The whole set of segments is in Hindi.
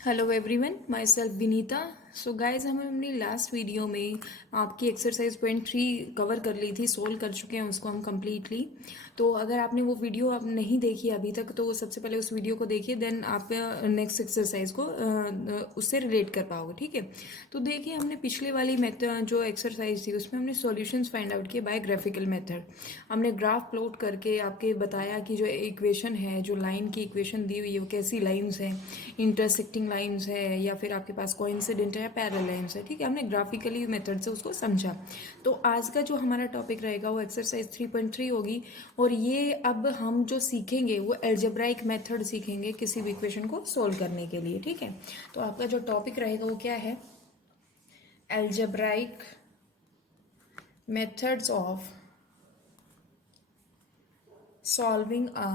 Hello everyone, my self Vinita. So guys, हम अपनी लास्ट वीडियो में आपकी एक्सरसाइज पॉइंट 3 कवर कर ली थी, सोल्व कर चुके हैं उसको हम कम्प्लीटली। तो अगर आपने वो वीडियो आप नहीं देखी अभी तक तो सबसे पहले उस वीडियो को देखिए, देन आप नेक्स्ट एक्सरसाइज को उससे रिलेट कर पाओगे। ठीक है, तो देखिए हमने पिछले वाली मेथड जो एक्सरसाइज थी उसमें हमने सॉल्यूशंस फाइंड आउट किए बाय ग्राफिकल मेथड। हमने ग्राफ प्लॉट करके आपके बताया कि जो इक्वेशन है, जो लाइन की इक्वेशन दी हुई है वो कैसी लाइन्स हैं, इंटरसेक्टिंग लाइन्स है या फिर आपके पास कोइंसिडेंट है या पैरेलल लाइन्स है। ठीक है, हमने ग्राफिकली मेथड से उसको समझा। तो आज का जो हमारा टॉपिक रहेगा वो एक्सरसाइज 3.3 होगी। और ये अब हम जो सीखेंगे वो एल्जेब्राइक मेथड सीखेंगे किसी भी इक्वेशन को सोल्व करने के लिए। ठीक है, तो आपका जो टॉपिक रहेगा वो क्या है? Algebraic methods of solving a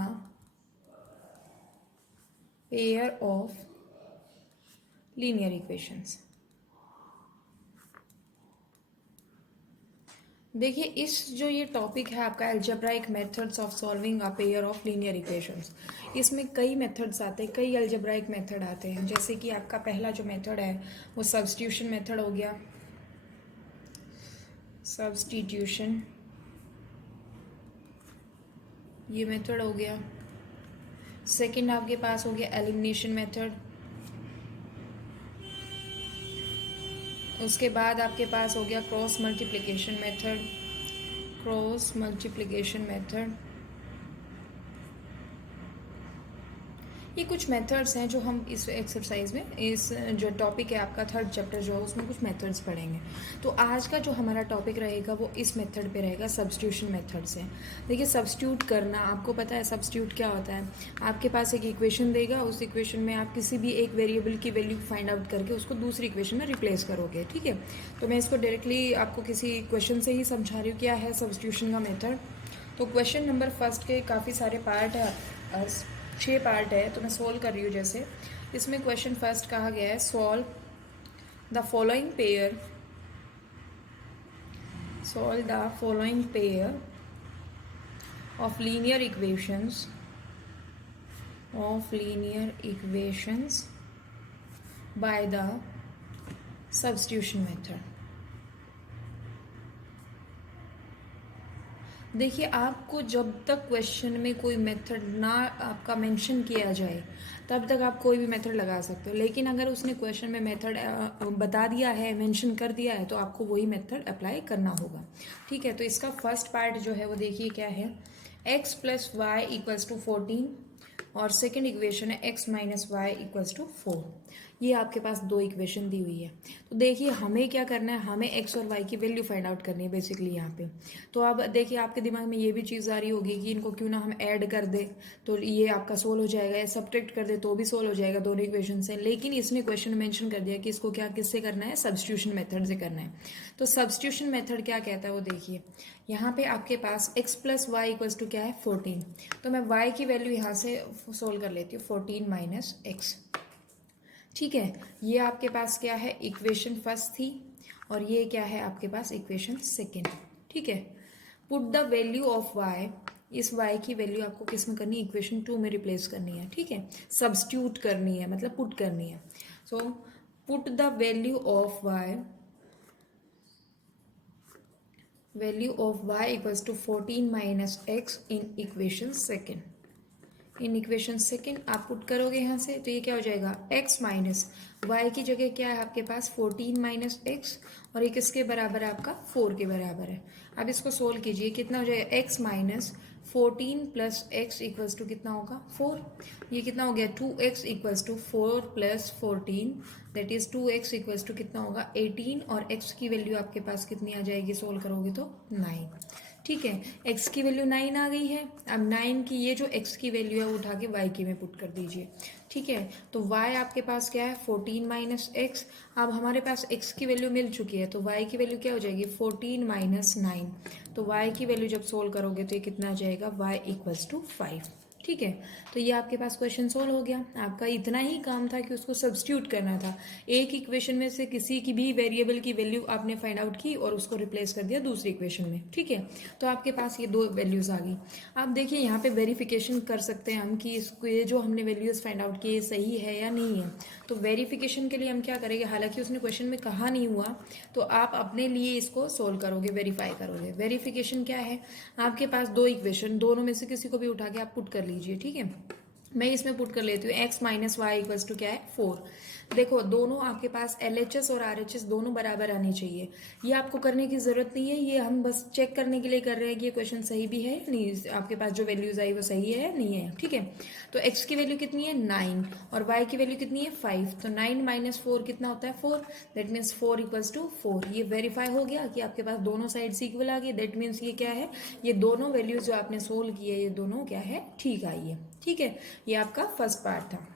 pair of linear equations. देखिए, इस जो ये टॉपिक है आपका algebraic methods of solving a pair of linear equations, इसमें कई मेथड्स आते हैं, कई एल्जेब्राइक मेथड आते हैं। जैसे कि आपका पहला जो मेथड है वो सब्स्टिट्यूशन मेथड हो गया, सब्स्टिट्यूशन ये मेथड हो गया। सेकंड आपके पास हो गया एलिमिनेशन मेथड। उसके बाद आपके पास हो गया cross multiplication method, cross multiplication method. ये कुछ मेथड्स हैं जो हम इस एक्सरसाइज में, इस जो टॉपिक है आपका थर्ड चैप्टर जो है उसमें कुछ मेथड्स पढ़ेंगे। तो आज का जो हमारा टॉपिक रहेगा वो इस मेथड पे रहेगा, सब्स्टिट्यूशन मेथड से। देखिए, सब्स्टिट्यूट करना, आपको पता है सब्स्टिट्यूट क्या होता है? आपके पास एक इक्वेशन देगा, उस इक्वेशन में आप किसी भी एक वेरिएबल की वैल्यू फाइंड आउट करके उसको दूसरी इक्वेशन में रिप्लेस करोगे। ठीक है, तो मैं इसको डायरेक्टली आपको किसी क्वेश्चन से ही समझा रही हूँ क्या है सब्स्टिट्यूशन का मेथड। तो क्वेश्चन नंबर फर्स्ट के काफ़ी सारे पार्ट है, 6 पार्ट है, तो मैं सोल्व कर रही हूँ। जैसे इसमें क्वेश्चन फर्स्ट कहा गया है, solve the following pair, solve the following pair of linear equations, of linear equations by the substitution method. देखिए, आपको जब तक क्वेश्चन में कोई मेथड ना आपका मेंशन किया जाए तब तक आप कोई भी मेथड लगा सकते हो, लेकिन अगर उसने क्वेश्चन में मेथड बता दिया है, मेंशन कर दिया है, तो आपको वही मेथड अप्लाई करना होगा। ठीक है, तो इसका फर्स्ट पार्ट जो है वो देखिए क्या है, x plus Y equals to 14 और सेकेंड इक्वेशन है x minus Y equals to 4। ये आपके पास दो इक्वेशन दी हुई है। तो देखिए हमें क्या करना है, हमें x और y की वैल्यू फाइंड आउट करनी है बेसिकली यहाँ पे। तो अब देखिए आपके दिमाग में ये भी चीज़ आ रही होगी कि इनको क्यों ना हम ऐड कर दे तो ये आपका सोल्व हो जाएगा, या सब्ट्रैक्ट कर दे तो भी सोल्व हो जाएगा दोनों इक्वेशन से। लेकिन इसने क्वेश्चन मेंशन कर दिया कि इसको क्या किससे करना है, सब्स्टिट्यूशन मेथड से करना है। तो सब्स्टिट्यूशन मेथड क्या कहता है वो देखिए, यहाँ पे आपके पास x plus Y equals to क्या है 14। तो मैं y की वैल्यू यहाँ से सोल्व कर लेती हूँ, 14 माइनस एक्स। ठीक है, ये आपके पास क्या है, इक्वेशन फर्स्ट थी, और ये क्या है आपके पास इक्वेशन सेकेंड। ठीक है, put the value of y, इस y की वैल्यू आपको किस में करनी है, इक्वेशन 2 में रिप्लेस करनी है। ठीक है, सब्स्टिट्यूट करनी है, मतलब पुट करनी है। So put the value of y, value of y equals to 14 minus x in equation second. In equation second आप पुट करोगे यहाँ से, तो ये क्या हो जाएगा, x माइनस वाई की जगह क्या है आपके पास 14 माइनस एक्स, और ये किसके बराबर है आपका 4 के बराबर है। अब इसको सोल्व कीजिए, कितना हो जाएगा, x minus 14 plus x equals to कितना होगा 4। ये कितना हो गया 2x equals to 4 plus 14, that is 2x equals to कितना होगा 18, और x की वैल्यू आपके पास कितनी आ जाएगी सोल्व करोगे तो 9। ठीक है, x की वैल्यू 9 आ गई है। अब 9 की ये जो x की वैल्यू है वो उठा के y की में पुट कर दीजिए। ठीक है, तो y आपके पास क्या है 14 माइनस एक्स। अब हमारे पास x की वैल्यू मिल चुकी है, तो y की वैल्यू क्या हो जाएगी 14 माइनस 9। तो y की वैल्यू जब सोल्व करोगे तो ये कितना आ जाएगा, y इक्वल्स टू 5। ठीक है, तो ये आपके पास क्वेश्चन सोल्व हो गया। आपका इतना ही काम था कि उसको सब्स्टिट्यूट करना था। एक इक्वेशन में से किसी की भी वेरिएबल की वैल्यू आपने फाइंड आउट की और उसको रिप्लेस कर दिया दूसरी इक्वेशन में। ठीक है, तो आपके पास ये दो वैल्यूज आ गई। आप देखिए यहाँ पे वेरिफिकेशन कर सकते हैं हम कि इसको ये जो हमने वैल्यूज फाइंड आउट किए सही है या नहीं है। तो वेरिफिकेशन के लिए हम क्या करेंगे, हालांकि उसने क्वेश्चन में कहा नहीं हुआ, तो आप अपने लिए इसको सोल्व करोगे, वेरीफाई करोगे। वेरिफिकेशन क्या है, आपके पास दो इक्वेशन, दोनों में से किसी को भी उठा के आप पुट कर लीजिए। ठीक है, मैं इसमें पुट कर लेती हूँ x minus Y equals to क्या है 4। देखो दोनों आपके पास LHS और RHS दोनों बराबर आने चाहिए। ये आपको करने की जरूरत नहीं है, ये हम बस चेक करने के लिए कर रहे हैं कि ये क्वेश्चन सही भी है नहीं, आपके पास जो वैल्यूज आई वो सही है नहीं है। ठीक है, तो x की वैल्यू कितनी है 9 और y की वैल्यू कितनी है 5। तो 9 माइनस 4 कितना होता है 4, दैट मीन्स 4 इक्वल्स टू 4। ये वेरीफाई हो गया कि आपके पास दोनों साइड्स इक्वल आ गई। दैट मीन्स ये क्या है, ये दोनों वैल्यूज जो आपने सोल्व किए ये दोनों क्या है ठीक आई है। ठीक है, ये आपका फर्स्ट पार्ट था।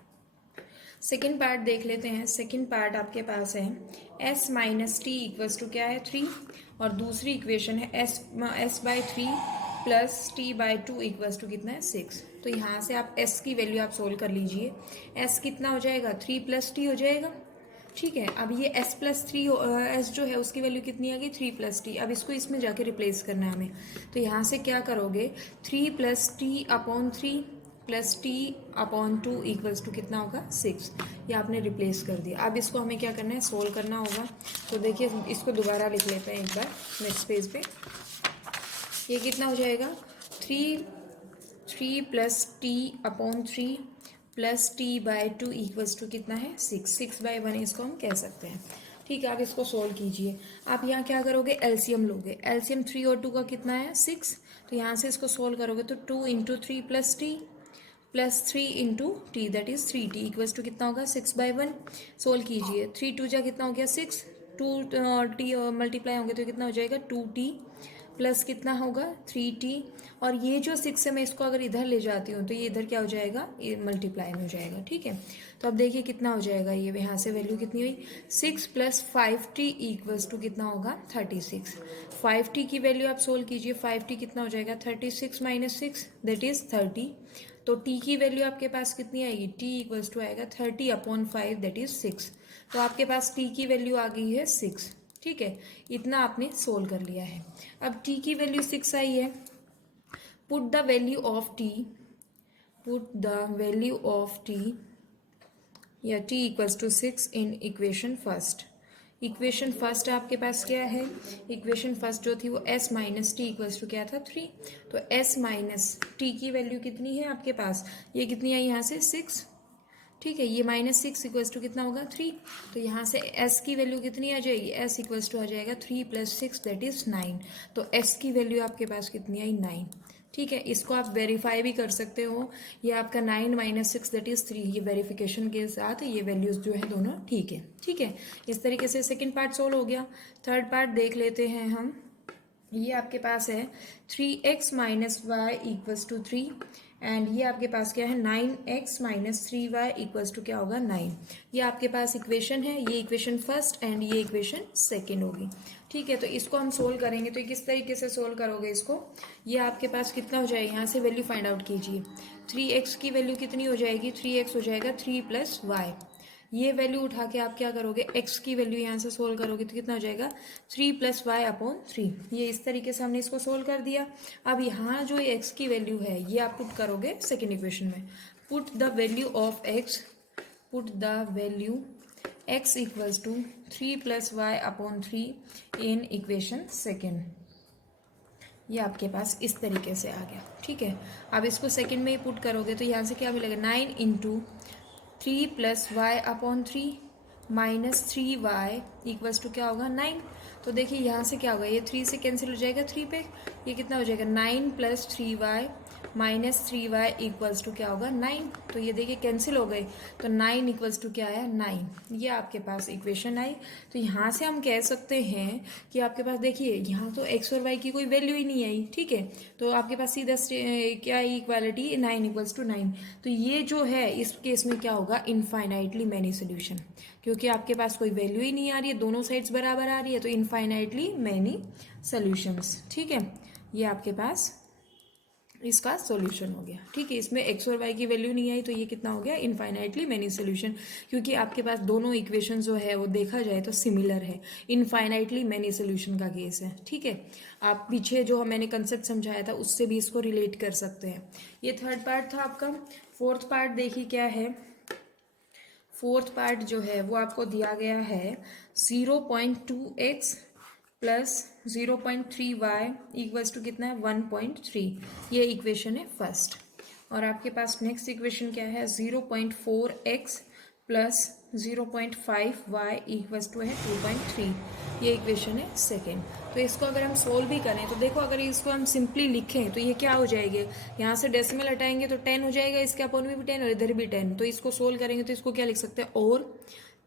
सेकेंड पार्ट देख लेते हैं। सेकेंड पार्ट आपके पास है s minus t equals to क्या है 3 और दूसरी इक्वेशन है s by 3 plus t by 2 equals to कितना है 6। तो यहाँ से आप s की वैल्यू आप सोल्व कर लीजिए। s कितना हो जाएगा 3 प्लस टी हो जाएगा। ठीक है, अब ये s प्लस 3 s जो है उसकी वैल्यू कितनी आ गई 3 प्लस टी। अब इसको इसमें जाके रिप्लेस करना है हमें। तो यहाँ से क्या करोगे 3 plus t upon 3 plus t upon 2 equals to कितना होगा 6। ये आपने रिप्लेस कर दिया। अब इसको हमें क्या करना है सोल्व करना होगा। तो देखिए इसको दोबारा लिख लेते हैं एक बार नेक्स्ट पेज पे। ये कितना हो जाएगा 3 plus t upon 3 plus t by 2 equals to कितना है 6 बाई 1 इसको हम कह सकते हैं। ठीक है, आप इसको सोल्व कीजिए। आप यहाँ क्या करोगे एलसीएम लोगे। एलसीएम 3 और 2 का कितना है 6। तो यहाँ से इसको सोल्व करोगे तो 2 into 3 plus t plus 3 into t that is 3t equals to कितना होगा 6 बाई 1। सोल्व कीजिए 3 2 जा कितना हो गया 6, 2 टी मल्टीप्लाई होंगे तो कितना हो जाएगा 2t प्लस कितना होगा 3t। और ये जो 6 है मैं इसको अगर इधर ले जाती हूँ तो ये इधर क्या हो जाएगा ये मल्टीप्लाई में हो जाएगा। ठीक है, तो अब देखिए कितना हो जाएगा, ये यहाँ से वैल्यू कितनी हुई 6 प्लस 5t इक्वल्स टू कितना होगा 36। 5t की वैल्यू आप सोल्व कीजिए। 5t कितना हो जाएगा 36 माइनस 6 दैट इज 30। तो t की वैल्यू आपके पास कितनी आएगी t इक्वल्स टू आएगा 30 अपॉन 5 दैट इज 6। तो आपके पास t की वैल्यू आ गई है 6। ठीक है, इतना आपने सोल्व कर लिया है। अब t की वैल्यू 6 आई है। Put the value of t, put the value of t या t equals to 6 in equation first. Equation first आपके पास क्या है, इक्वेशन फर्स्ट जो थी वो s minus t equals to क्या था 3। तो s माइनस टी की वैल्यू कितनी है आपके पास, ये कितनी आई यहाँ से 6। ठीक है, ये माइनस 6 इक्वल्स टू कितना होगा 3। तो यहाँ से s की वैल्यू कितनी आ जाएगी, s इक्वल्स टू आ जाएगा 3 प्लस 6 दैट इज 9। तो s की वैल्यू आपके पास कितनी आई 9। ठीक है, इसको आप वेरीफाई भी कर सकते हो। ये आपका 9 माइनस 6 दैट इज 3, ये वेरिफिकेशन के साथ ये वैल्यूज जो है दोनों ठीक है। ठीक है, इस तरीके से सेकंड पार्ट सोल्व हो गया। थर्ड पार्ट देख लेते हैं हम। ये आपके पास है 3x minus Y equals to 3 and ये आपके पास क्या है 9x minus 3y equals to क्या होगा 9। ये आपके पास इक्वेशन है, ये इक्वेशन फर्स्ट एंड ये इक्वेशन सेकेंड होगी। ठीक है, तो इसको हम सोल्व करेंगे। तो किस तरीके से सोल्व करोगे इसको, ये आपके पास कितना हो जाएगा, यहाँ से वैल्यू फाइंड आउट कीजिए। 3x की वैल्यू कितनी हो जाएगी 3x हो जाएगा 3 प्लस वाई। ये वैल्यू उठा के आप क्या करोगे x की वैल्यू यहाँ से सोल्व करोगे तो कितना हो जाएगा 3 प्लस वाई अपॉन 3। ये इस तरीके से हमने इसको सोल्व कर दिया। अब यहाँ जो x की वैल्यू है ये आप पुट करोगे सेकेंड इक्वेशन में। Put the value of x, put the value x equals to 3 plus y upon 3 in equation second. ये आपके पास इस तरीके से आ गया। ठीक है, अब इसको सेकेंड में ही पुट करोगे तो यहाँ से क्या मिलेगा 9 into 3 plus y upon 3 minus 3y equals to क्या होगा 9। तो देखिए यहाँ से क्या होगा, ये 3 से कैंसिल हो जाएगा 3 पे, ये कितना हो जाएगा 9 plus 3y minus 3y equals to क्या होगा 9। तो ये देखिए कैंसिल हो गए, तो 9 इक्वल्स टू क्या आया 9। ये आपके पास इक्वेशन आई। तो यहाँ से हम कह सकते हैं कि आपके पास देखिए यहाँ तो x और y की कोई वैल्यू ही नहीं आई। ठीक है, तो आपके पास सीधा क्या है इक्वालिटी 9 इक्वल्स टू 9। तो ये जो है इस केस में क्या होगा इनफाइनाइटली मैनी सोल्यूशन, क्योंकि आपके पास कोई वैल्यू ही नहीं आ रही है, दोनों साइड्स बराबर आ रही है, तो इनफाइनाइटली मैनी सोल्यूशंस। ठीक है, ये आपके पास इसका सॉल्यूशन हो गया। ठीक है, इसमें एक्स और वाई की वैल्यू नहीं आई तो ये कितना हो गया, इनफाइनाइटली मैनी सॉल्यूशन, क्योंकि आपके पास दोनों इक्वेशन जो है वो देखा जाए तो सिमिलर है। इनफाइनाइटली मैनी सॉल्यूशन का केस है। ठीक है, आप पीछे जो मैंने कंसेप्ट समझाया था उससे भी इसको रिलेट कर सकते हैं। ये थर्ड पार्ट था आपका। फोर्थ पार्ट देखिए क्या है। फोर्थ पार्ट जो है वो आपको दिया गया है 0.2x plus 0.3y equals to कितना है 1.3। ये इक्वेशन है फर्स्ट। और आपके पास नेक्स्ट इक्वेशन क्या है, 0.4x plus 0.5y equals to है 2.3। ये इक्वेशन है सेकेंड। तो इसको अगर हम सोल्व भी करें तो देखो, अगर इसको हम सिंपली लिखें तो ये क्या हो जाएगी, यहाँ से डेसिमल हटाएंगे तो 10 हो जाएगा, इसके अपोन में भी 10 और इधर भी 10। तो इसको सोल्व करेंगे तो इसको क्या लिख सकते हैं, और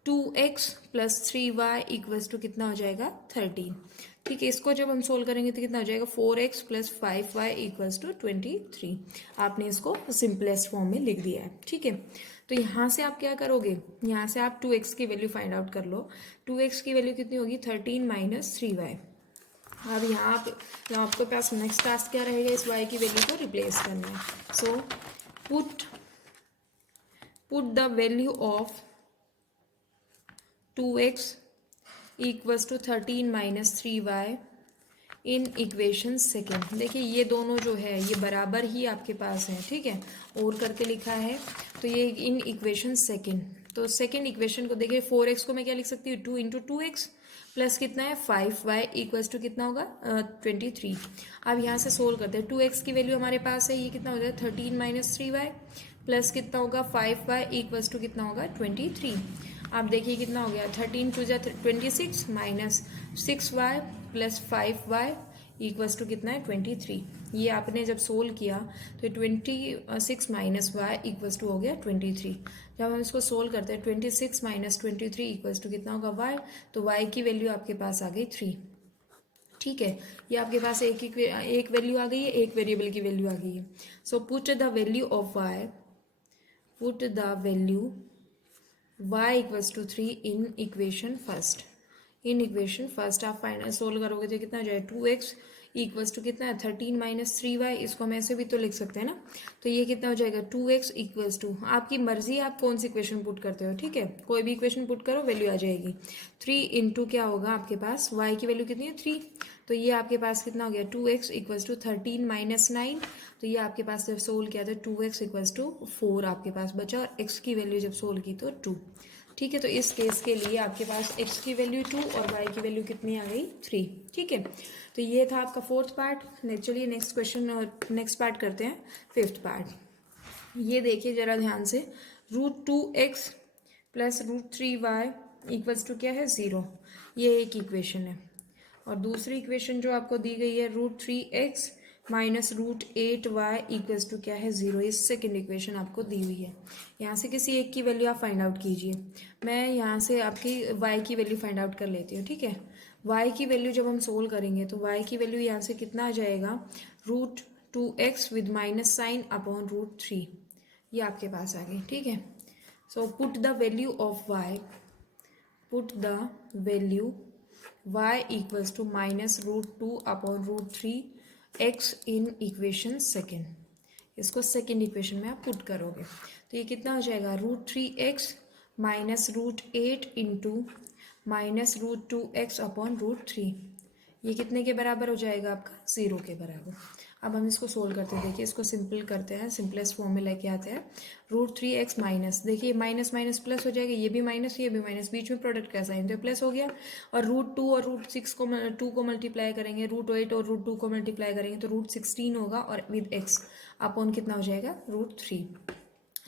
2x plus 3y equals to कितना हो जाएगा 13। ठीक है, इसको जब हम सोल्व करेंगे तो कितना हो जाएगा 4x plus 5y equals to 23। आपने इसको सिंपलेस्ट फॉर्म में लिख दिया है। ठीक है, तो यहाँ से आप क्या करोगे, यहाँ से आप 2x की वैल्यू फाइंड आउट कर लो। 2x की वैल्यू कितनी होगी 13 माइनस 3y। अब यहाँ आपके पास नेक्स्ट टास्क क्या रहेगा, इस y की वैल्यू को रिप्लेस करना है। So put the value of 2x equals to 13 minus 3y in equation second. देखिए ये दोनों जो है ये बराबर ही आपके पास है। ठीक है, और करके लिखा है तो ये इन इक्वेशन सेकेंड। तो सेकेंड इक्वेशन को देखिए 4x को मैं क्या लिख सकती हूँ, 2 इंटू 2x प्लस कितना है 5y इक्वल्स टू कितना होगा 23। अब यहाँ से सोल्व करते हैं। 2x की वैल्यू हमारे पास है, ये कितना हो जाएगा 13 माइनस 3y प्लस कितना होगा 5y इक्वल्स टू कितना होगा 23। आप देखिए कितना हो गया, 13 टू जा 26 minus 6y plus 5y equals to कितना है 23। ये आपने जब सोल्व किया तो 26 माइनस वाई इक्वल्स टू हो गया 23। जब हम इसको सोल्व करते हैं 26 माइनस 23 इक्वल्स टू कितना होगा y, तो y की वैल्यू आपके पास आ गई 3। ठीक है, ये आपके पास एक वैल्यू आ गई है, एक वेरिएबल की वैल्यू आ गई है। So put the value of y, put the value y equals to 3 in equation first. In equation first आप फाइनल सोल्व करोगे तो कितना जाए 2x इक्वल्स टू कितना है 13 माइनस 3y। इसको हम ऐसे भी तो लिख सकते हैं ना। तो ये कितना हो जाएगा 2x इक्वल्स टू, आपकी मर्जी आप कौन सी इक्वेशन पुट करते हो। ठीक है, कोई भी इक्वेशन पुट करो वैल्यू आ जाएगी। 3 इंटू क्या होगा आपके पास, y की वैल्यू कितनी है 3, तो ये आपके पास कितना हो गया 2x इक्वल्स टू 13 माइनस 9। तो ये आपके पास जब सोल्व किया तो 2x इक्वल्स टू 4 आपके पास बचा, और x की वैल्यू जब सोल्व की तो 2। ठीक है, तो इस केस के लिए आपके पास x की वैल्यू 2 और y की वैल्यू कितनी आ गई 3। ठीक है, तो ये था आपका फोर्थ पार्ट। चलिए नेक्स्ट क्वेश्चन और नेक्स्ट पार्ट करते हैं, फिफ्थ पार्ट। ये देखिए जरा ध्यान से, √2x plus √3y equals to क्या है 0। ये एक इक्वेशन है। और दूसरी इक्वेशन जो आपको दी गई है √3x minus √8y equals to क्या है 0। ये सेकेंड इक्वेशन आपको दी हुई है। यहाँ से किसी एक की वैल्यू आप फाइंड आउट कीजिए। मैं यहाँ से आपकी y की वैल्यू फाइंड आउट कर लेती हूँ। ठीक है, y की वैल्यू जब हम सोल्व करेंगे तो y की वैल्यू यहाँ से कितना आ जाएगा, √2x with minus sine upon √3। ये आपके पास आ गई। ठीक है, so put the value of y, put the value y equals to minus √2 upon √3x in equation second. इसको सेकेंड इक्वेशन में आप पुट करोगे तो ये कितना हो जाएगा √3x minus √8 into minus √2x upon √3। ये कितने के बराबर हो जाएगा आपका 0 के बराबर। अब हम इसको सोल्व करते हैं। देखिए इसको सिंपल करते हैं, सिंपलेस्ट फॉर्म में लेके आते हैं। √3x माइनस, देखिए माइनस माइनस प्लस हो जाएगा, ये भी माइनस ये भी माइनस, बीच में प्रोडक्ट का साइन तो प्लस हो गया। और √2 और √6 को 2 को मल्टीप्लाई करेंगे, √8 और √2 को मल्टीप्लाई करेंगे तो √16 होगा, और विद x अपॉन कितना हो जाएगा √3।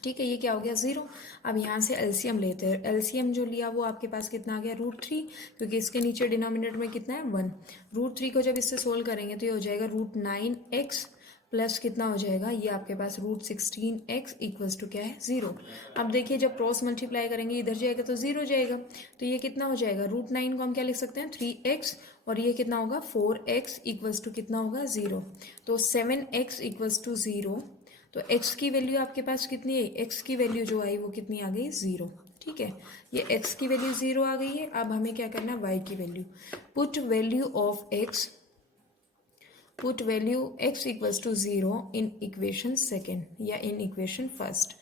ठीक है, ये क्या हो गया 0। अब यहाँ से एलसीएम लेते हैं। एलसीएम जो लिया वो आपके पास कितना आ गया √3, क्योंकि इसके नीचे डिनोमिनेटर में कितना है 1। √3 को जब इससे सोल्व करेंगे तो ये हो जाएगा √9x प्लस कितना हो जाएगा, ये आपके पास √16x इक्वल्स टू क्या है 0। अब देखिए जब क्रॉस मल्टीप्लाई करेंगे इधर जाएगा तो 0 जाएगा, तो ये कितना हो जाएगा √9 को हम क्या लिख सकते हैं 3x, और ये कितना होगा 4x इक्वल्स टू कितना होगा 0। तो 7x इक्वल्स टू 0। तो x की वैल्यू आपके पास कितनी है, x की वैल्यू जो आई वो कितनी आ गई 0। ठीक है, ये x की वैल्यू 0 आ गई है। अब हमें क्या करना है y की value, put value of x, put value x equals to 0 in equation second या इन इक्वेशन फर्स्ट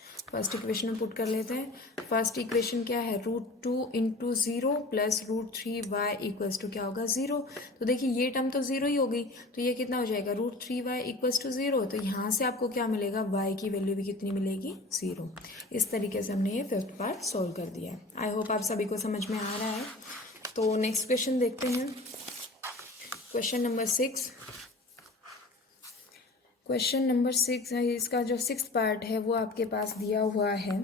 इक्वेशन में पुट कर लेते हैं। फर्स्ट इक्वेशन क्या है, √2 × 0 प्लस √3y इक्वल्स टू क्या होगा 0। तो देखिए ये टर्म तो 0 ही होगी, तो ये कितना हो जाएगा √3y इक्वल्स टू 0। तो यहाँ से आपको क्या मिलेगा, y की वैल्यू भी कितनी मिलेगी 0। इस तरीके से हमने ये फिफ्थ पार्ट सॉल्व कर दिया है। आई होप आप सभी को समझ में आ रहा है। तो नेक्स्ट क्वेश्चन देखते हैं, क्वेश्चन नंबर 6। क्वेश्चन नंबर 6 है, इसका जो सिक्स पार्ट है वो आपके पास दिया हुआ है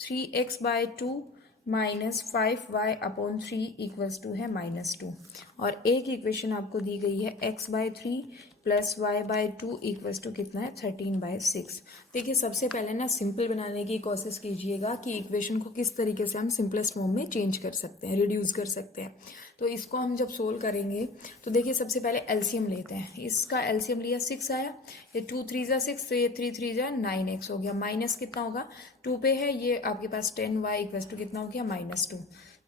3x/2 minus 5y/3 equals to है -2। और एक इक्वेशन आपको दी गई है x/3 plus y/2 equals to कितना है 13/6। देखिए सबसे पहले ना सिंपल बनाने की कोशिश कीजिएगा कि इक्वेशन को किस तरीके से हम सिंपलेस्ट फॉर्म में चेंज कर सकते हैं, रिड्यूस कर सकते हैं। तो इसको हम जब सोल्व करेंगे तो देखिए सबसे पहले एलसीएम लेते हैं। इसका एलसीएम लिया 6 आया, ये 2 3 जा 6, तो ये 3 3 जा 9x हो गया। माइनस कितना होगा 2 पे है, ये आपके पास 10y इक्वल्स टू कितना हो गया -2।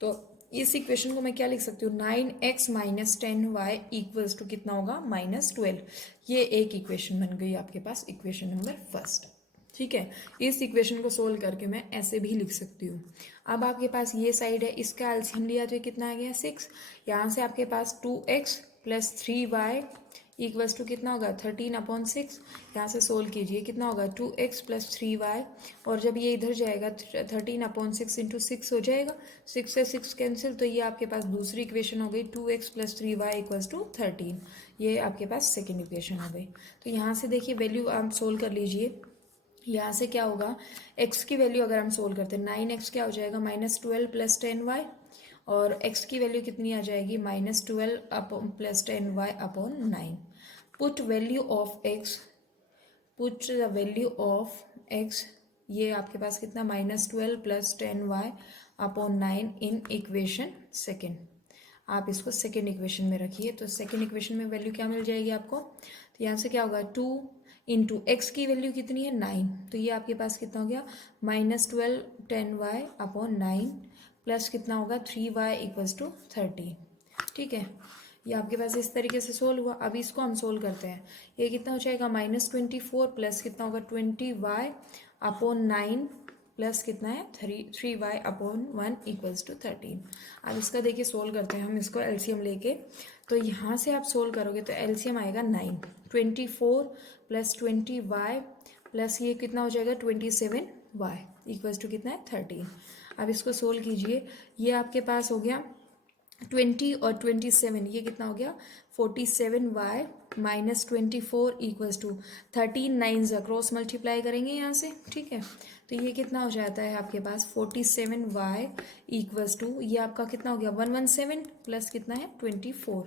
तो इस इक्वेशन को मैं क्या लिख सकती हूँ 9x minus 10y equals to कितना होगा -12। ये एक इक्वेशन बन गई आपके पास, इक्वेशन नंबर फर्स्ट। ठीक है, इस इक्वेशन को सोल्व करके मैं ऐसे भी लिख सकती हूँ। अब आपके पास ये साइड है, इसका एलसीएम लिया तो ये कितना आ गया 6। यहाँ से आपके पास 2x plus 3y equals to कितना होगा 13/6। यहाँ से सोल्व कीजिए कितना होगा 2x प्लस 3y, और जब ये इधर जाएगा 13/6 इंटू 6 हो जाएगा, 6 से 6 कैंसिल, तो ये आपके पास दूसरी इक्वेशन हो गई 2x plus 3y equals to 13। ये आपके पास सेकेंड इक्वेशन हो गई। तो यहाँ से देखिए वैल्यू आप सोल्व कर लीजिए। यहाँ से क्या होगा, x की वैल्यू अगर हम सोल्व करते हैं 9x क्या हो जाएगा -12 प्लस 10y, और x की वैल्यू कितनी आ जाएगी -12 plus 10y/9। Put value of x, put the value of x, ये आपके पास कितना -12 प्लस 10y/9 इन इक्वेशन सेकेंड। आप इसको सेकेंड इक्वेशन में रखिए, तो सेकेंड इक्वेशन में वैल्यू क्या मिल जाएगी आपको। तो यहाँ से क्या होगा 2 इंटू एक्स की वैल्यू कितनी है 9, तो ये आपके पास कितना हो गया -12 10y/9 प्लस कितना होगा 3y इक्वल्स टू 13। ठीक है, ये आपके पास इस तरीके से सोल्व हुआ। अभी इसको हम सोल्व करते हैं, ये कितना हो जाएगा -24 प्लस कितना होगा 20y/9 प्लस कितना है 3y/1 इक्वल्स टू 13। अब इसका देखिए सोल्व करते हैं हम इसको एलसीएम लेके। तो यहाँ से आप सोल्व करोगे तो एलसीएम आएगा 9, 24 प्लस 20y प्लस ये कितना हो जाएगा 27y इक्वल्स टू कितना है 13। अब इसको सोल्व कीजिए, ये आपके पास हो गया 20 और 27, ये कितना हो गया 47y minus 24 equals to 13, 9 cross multiply करेंगे यहाँ से। ठीक है, तो ये कितना हो जाता है आपके पास 47y इक्वल्स टू, ये आपका कितना हो गया 117 प्लस कितना है 24।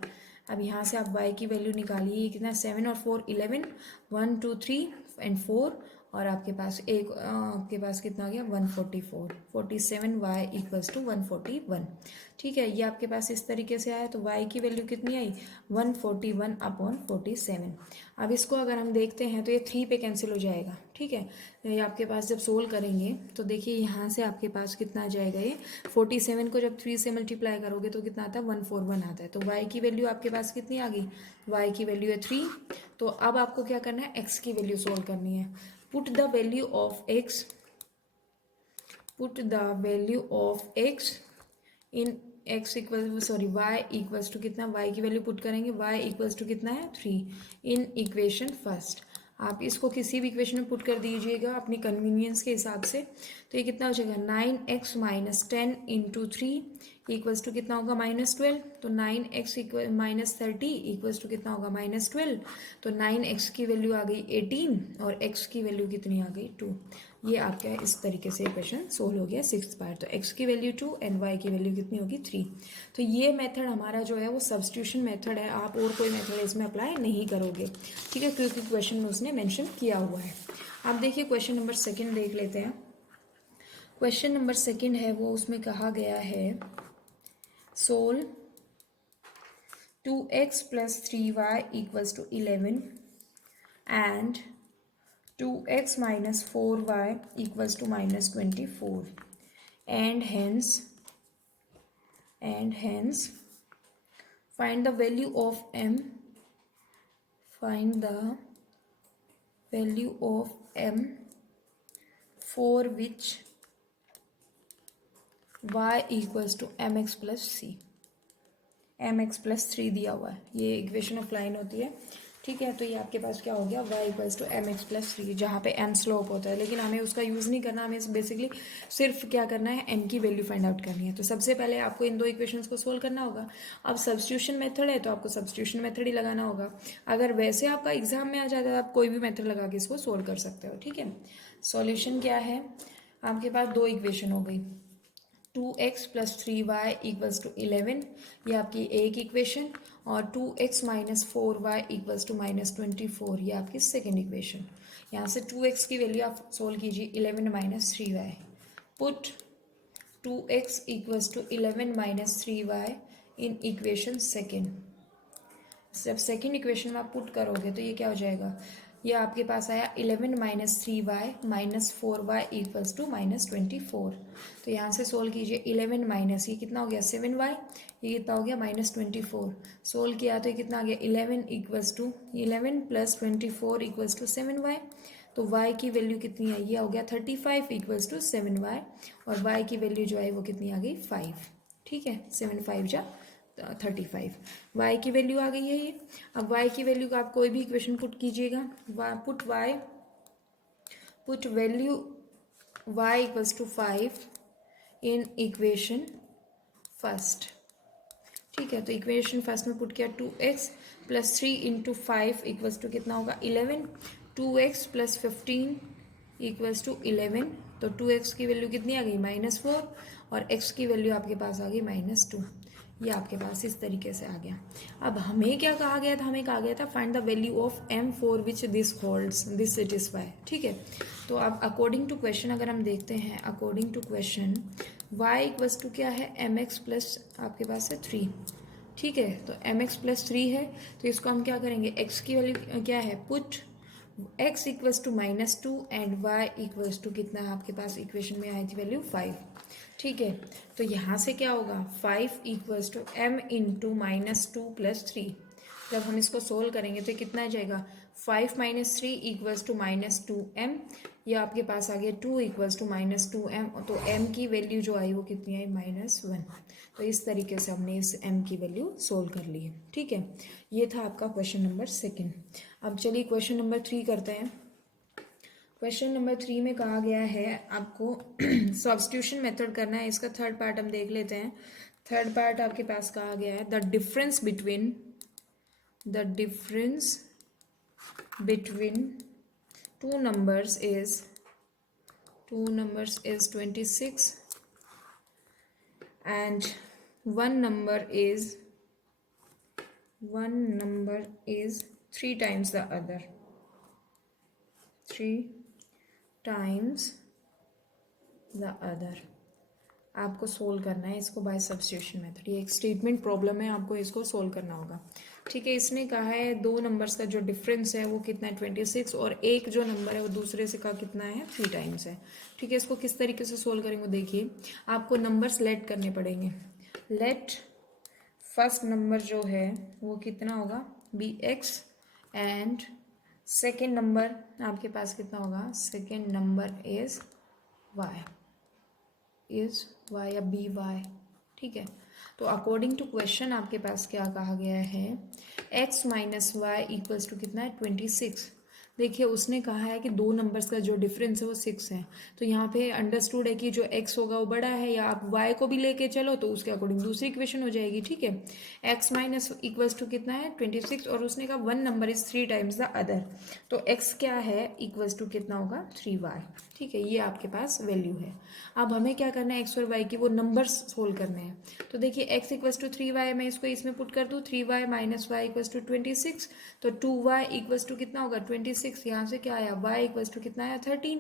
अब यहाँ से आप y की वैल्यू निकालिए, ये कितना 7 और 4 11, 1 2 3 एंड 4, और आपके पास आपके पास कितना आ गया 144, 47y इक्वल्स टू 141। ठीक है, ये आपके पास इस तरीके से आया। तो y की वैल्यू कितनी आई 141/47। अब इसको अगर हम देखते हैं तो ये 3 पे कैंसिल हो जाएगा। ठीक है, तो ये आपके पास जब सोल्व करेंगे तो देखिए यहाँ से आपके पास कितना आ जाएगा, ये 47 को जब 3 से मल्टीप्लाई करोगे तो कितना आता है 141 आता है। तो y की वैल्यू आपके पास कितनी आ गई, y की वैल्यू है 3। तो अब आपको क्या करना है, x की वैल्यू सोल्व करनी है। Put the value of x, put the value of x in x equal sorry y equals to कितना, y की वैल्यू पुट करेंगे, y इक्वल्स टू कितना है 3 इन इक्वेशन फर्स्ट। आप इसको किसी भी इक्वेशन में पुट कर दीजिएगा अपनी कन्वीनियंस के हिसाब से। तो ये कितना हो जाएगा 9x minus 10 into 3 equals to कितना होगा -12। तो 9x इक्वल -30 इक्वल्स टू कितना होगा -12। तो 9x की वैल्यू आ गई 18 और x की वैल्यू कितनी आ गई 2। ये आपका इस तरीके से क्वेश्चन सोल्व हो गया सिक्स पार्ट। तो x की वैल्यू 2 एंड y की वैल्यू कितनी होगी 3। तो ये मेथड हमारा जो है वो सब्स्टिट्यूशन मेथड है, आप और कोई मेथड इसमें अप्लाई नहीं करोगे। ठीक है, क्योंकि क्वेश्चन में उसने मेंशन किया हुआ है। आप देखिए क्वेश्चन नंबर सेकंड देख लेते हैं। क्वेश्चन नंबर सेकंड है वो उसमें कहा गया है solve 2x plus 3y equals to 11 and 2x minus 4y equals to -24 and hence find the value of m, find the value of m for which y equals to M X plus सी। एम एक्स प्लस 3 दिया हुआ है, ये इक्वेशन ऑफ लाइन होती है, ठीक है। तो ये आपके पास क्या हो गया, y equals to M X plus 3, जहाँ पे m स्लोप होता है, लेकिन हमें उसका यूज़ नहीं करना, हमें बेसिकली सिर्फ क्या करना है, m की वैल्यू फाइंड आउट करनी है। तो सबसे पहले आपको इन दो इक्वेशंस को सोल्व करना होगा। अब सब्स्टिट्यूशन मेथड है तो आपको सब्स्टिट्यूशन मेथड ही लगाना होगा। अगर वैसे आपका एग्जाम में आ जाता है तो आप कोई भी मेथड लगा के इसको सोल्व कर सकते हो, ठीक है। सॉल्यूशन क्या है, आपके पास दो इक्वेशन हो गई, 2x plus 3y equals to 11, ये आपकी एक इक्वेशन, और 2x minus 4y equals to minus 24, ये आपकी सेकेंड इक्वेशन। यहाँ से 2x की वैल्यू आप सोल्व कीजिए, 11 minus 3y, put 2x equals to 11 minus 3y in equation second. जब सेकेंड इक्वेशन में आप पुट करोगे तो ये क्या हो जाएगा, ये आपके पास आया 11 minus 3y minus 4y equals to minus 24। तो यहाँ से सोल्व कीजिए, 11 माइनस ये कितना हो गया 7y, ये कितना हो गया माइनस 24। सोल्व किया तो ये कितना आ गया 11 equals to 11 plus 24 equals to 7y। तो y की वैल्यू कितनी आई, ये हो गया 35 इक्वल्स टू 7y, और y की वैल्यू जो है वो कितनी आ गई 5, ठीक है। 7 5 जा 35, y की वैल्यू आ गई है ये। अब y की वैल्यू का आप कोई भी इक्वेशन पुट कीजिएगा, put value y equals to 5 in equation first, ठीक है। तो इक्वेशन फर्स्ट में पुट किया 2x plus 3 into 5 equals to कितना होगा 11, 2x प्लस 15 इक्वल्स टू 11, तो 2x की वैल्यू कितनी आ गई -4, और x की वैल्यू आपके पास आ गई -2, ये आपके पास इस तरीके से आ गया। अब हमें क्या कहा गया था, हमें कहा गया था find the value of m for which this holds this satisfy, ठीक है। तो अब अकॉर्डिंग टू क्वेश्चन अगर हम देखते हैं, according to question y equals to क्या है एम एक्स प्लस आपके पास है 3, ठीक है। तो एम एक्स प्लस 3 है, तो इसको हम क्या करेंगे, x की वैल्यू क्या है, put x equals to -2 and y equals to कितना है आपके पास इक्वेशन में आई थी वैल्यू 5, ठीक है। तो यहाँ से क्या होगा 5 equals to m into -2 plus 3, जब हम इसको सोल्व करेंगे तो कितना आ जाएगा 5 माइनस 3 इक्वल्स टू -2m, ये आपके पास आ गया 2 इक्वल्स टू -2m, तो m की वैल्यू जो आई वो कितनी आई -1। तो इस तरीके से हमने इस m की वैल्यू सोल्व कर ली है, ठीक है। ये था आपका क्वेश्चन नंबर सेकेंड। अब चलिए क्वेश्चन नंबर 3 करते हैं। क्वेश्चन नंबर 3 में कहा गया है आपको सब्स्टिट्यूशन मेथड करना है, इसका थर्ड पार्ट हम देख लेते हैं। थर्ड पार्ट आपके पास कहा गया है the difference between two numbers is 26 and one number is 3 times the other, 3 times the other। आपको सोल्व करना है इसको बाय सब्स्टिट्यूशन मेथड, ये एक स्टेटमेंट प्रॉब्लम है, आपको इसको सोल्व करना होगा, ठीक है। इसने कहा है दो नंबर्स का जो डिफरेंस है वो कितना है 26, और एक जो नंबर है वो दूसरे से का कितना है 3 टाइम्स है, ठीक है। इसको किस तरीके से सोल्व करेंगे देखिए, आपको नंबर्स लेट करने पड़ेंगे। लेट फर्स्ट नंबर जो है वो कितना होगा bx, एंड सेकेंड नंबर आपके पास कितना होगा, सेकेंड नंबर इज y या बी वाई, ठीक है। तो अकॉर्डिंग टू क्वेश्चन आपके पास क्या कहा गया है, x minus Y equals to कितना है 26। देखिए उसने कहा है कि दो नंबर्स का जो डिफरेंस है वो 6 है, तो यहाँ पे अंडरस्टूड है कि जो x होगा वो बड़ा है, या आप y को भी लेके चलो तो उसके अकॉर्डिंग दूसरी इक्वेशन हो जाएगी, ठीक है। x माइनस इक्वल्स टू कितना है 26, और उसने कहा one number is 3 times the other, तो x क्या है इक्वल्स टू कितना होगा 3y, ठीक है। ये आपके पास वैल्यू है। अब हमें क्या करना है x और y की वो नंबर्स सोल्व करने हैं। तो देखिए x इक्वल्स टू 3y, मैं इसको इसमें पुट कर दूँ, 3y minus Y equals to 26, तो 2y इक्वल्स टू कितना होगा 26, यहाँ से क्या आया y इक्वल्स टू कितना आया 13,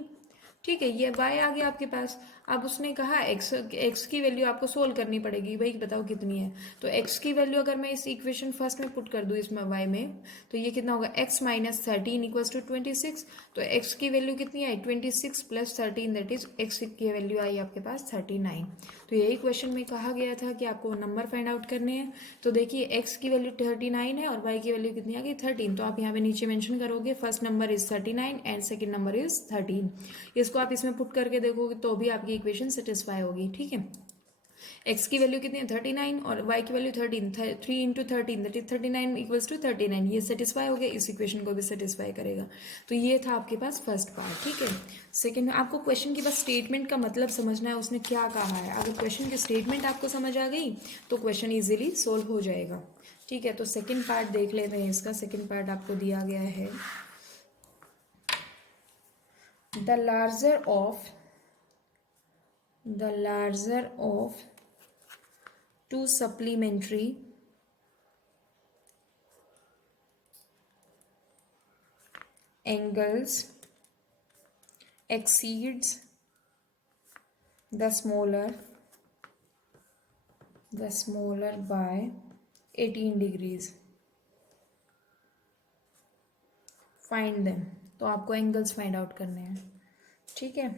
ठीक है। ये y आ गया आपके पास। अब उसने कहा एक्स की वैल्यू आपको सोल्व करनी पड़ेगी, भाई बताओ कितनी है। तो एक्स की वैल्यू अगर मैं इस इक्वेशन फर्स्ट में पुट कर दूँ इसमें वाई में, तो ये कितना होगा, एक्स माइनस 13 इक्वल्स टू 26। तो एक्स की वैल्यू कितनी आई, 26 प्लस 13, दैट इज एक्स की वैल्यू आई आपके पास 39। तो यही क्वेश्चन में कहा गया था कि आपको नंबर फाइंड आउट करने हैं। तो देखिए एक्स की वैल्यू 39 है और वाई की वैल्यू कितनी आ गई, 13। तो आप यहाँ पे नीचे मेंशन करोगे first number is 39 and second number is 13। इसको आप इसमें पुट करके देखोगे तो भी आपकी इक्वेशन सेटिस्फाई होगी, ठीक है। एक्स की वैल्यू कितनी है, 39 और वाई की value 13, 3 into 13 that is 39 equals to 39। ये सेटिस्फाई हो गया, इस इक्वेशन को भी सेटिस्फाई करेगा। तो ये था आपके पास फर्स्ट पार्ट, ठीक है। सेकंड, आपको क्वेश्चन की बस स्टेटमेंट का मतलब समझना है, उसने क्या कहा है। अगर क्वेश्चन की स्टेटमेंट आपको समझ आ गई तो क्वेश्चन ईजिली सोल्व हो जाएगा, ठीक है। तो सेकेंड पार्ट देख लेते हैं इसका। सेकेंड पार्ट आपको दिया गया है, the larger of two supplementary angles exceeds the smaller by 18 degrees. Find them. तो आपको एंगल्स फाइंड आउट करने हैं, ठीक है।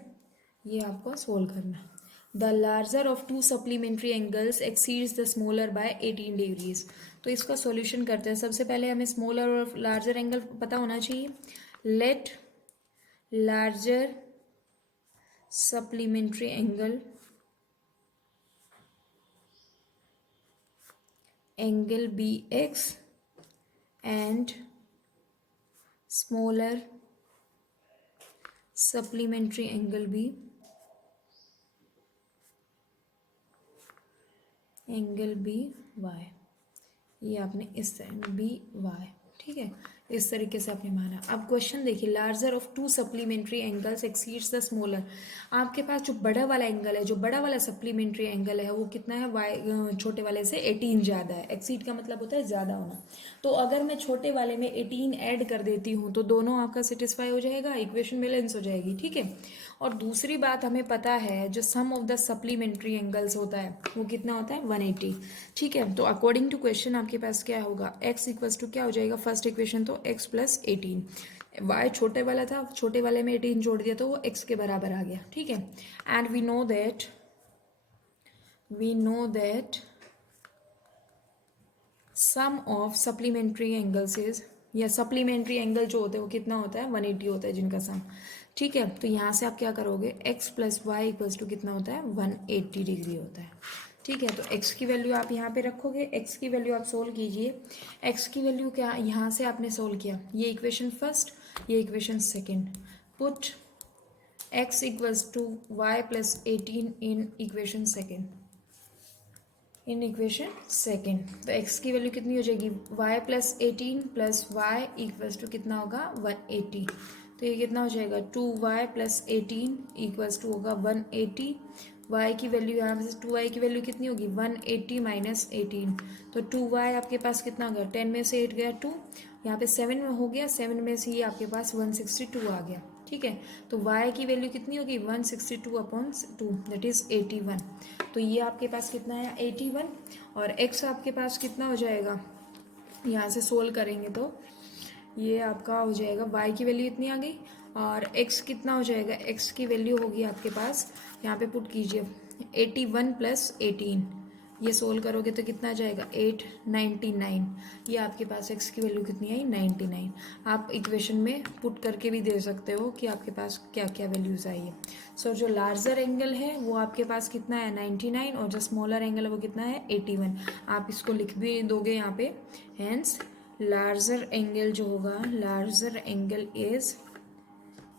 ये आपको सोल्व करना है। The larger of to supplementary angles exceeds the smaller by 18 degrees. तो इसका सॉल्यूशन करते हैं। सबसे पहले हमें स्मॉलर और लार्जर एंगल पता होना चाहिए। Let larger supplementary angle be X and smaller supplementary angle B Y। ये आपने इस तरह BY, ठीक है, इस तरीके से आपने माना। अब क्वेश्चन देखिए, larger of to supplementary angles exceeds the smaller. आपके पास जो बड़ा वाला एंगल है, जो बड़ा वाला सप्लीमेंट्री एंगल है वो कितना है, वाई छोटे वाले से 18 ज़्यादा है। एक्सीड का मतलब होता है ज़्यादा होना। तो अगर मैं छोटे वाले में 18 ऐड कर देती हूँ तो दोनों आपका सेटिस्फाई हो जाएगा, इक्वेशन बैलेंस हो जाएगी, ठीक है। और दूसरी बात हमें पता है, जो सम ऑफ द सप्लीमेंट्री एंगल्स होता है वो कितना होता है, 180, ठीक है। तो अकॉर्डिंग टू क्वेश्चन आपके पास क्या होगा, x इक्वल्स टू क्या हो जाएगा, फर्स्ट इक्वेशन तो x प्लस 18, y छोटे वाला था, छोटे वाले में 18 जोड़ दिया तो वो x के बराबर आ गया, ठीक है। And we know that sum of supplementary angles is, या सप्लीमेंट्री एंगल जो होते हैं वो कितना होता है, 180 होता है जिनका सम, ठीक है। तो यहाँ से आप क्या करोगे, x plus Y equals to कितना होता है, 180 डिग्री होता है, ठीक है। तो x की वैल्यू आप यहाँ पे रखोगे, x की वैल्यू आप सोल्व कीजिए। x की वैल्यू क्या, यहाँ से आपने सोल्व किया, ये इक्वेशन फर्स्ट, ये equation second. Put x equals to Y plus 18 in equation second, तो x की वैल्यू कितनी हो जाएगी, y plus 18 plus Y equals to कितना होगा, 180। तो ये कितना हो जाएगा, 2y प्लस 18 इक्वल्स टू होगा 180। y की वैल्यू यहाँ पे 2y की वैल्यू कितनी होगी, 180 माइनस 18। तो 2y आपके पास कितना हो गया, 10 में से 8 गया 2, यहाँ पे 7 में हो गया, 7 में से ये आपके पास 162 आ गया, ठीक है। तो y की वैल्यू कितनी होगी, 162 अपॉन 2 दैट इज 81। तो ये आपके पास कितना है, 81। और x आपके पास कितना हो जाएगा, यहाँ से सोल्व करेंगे तो ये आपका हो जाएगा, y की वैल्यू इतनी आ गई और x कितना हो जाएगा, x की वैल्यू होगी आपके पास, यहाँ पे पुट कीजिए 81 प्लस 18, ये सोल्व करोगे तो कितना आ जाएगा, 899। ये आपके पास x की वैल्यू कितनी आई, 99। आप इक्वेशन में पुट करके भी दे सकते हो कि आपके पास क्या क्या वैल्यूज़ आई है। सो जो लार्जर एंगल है वो आपके पास कितना है, 99, और जो स्मॉलर एंगल है वो कितना है, 81। आप इसको लिख भी दोगे यहाँ पे, हेंस लार्जर एंगल जो होगा, larger angle is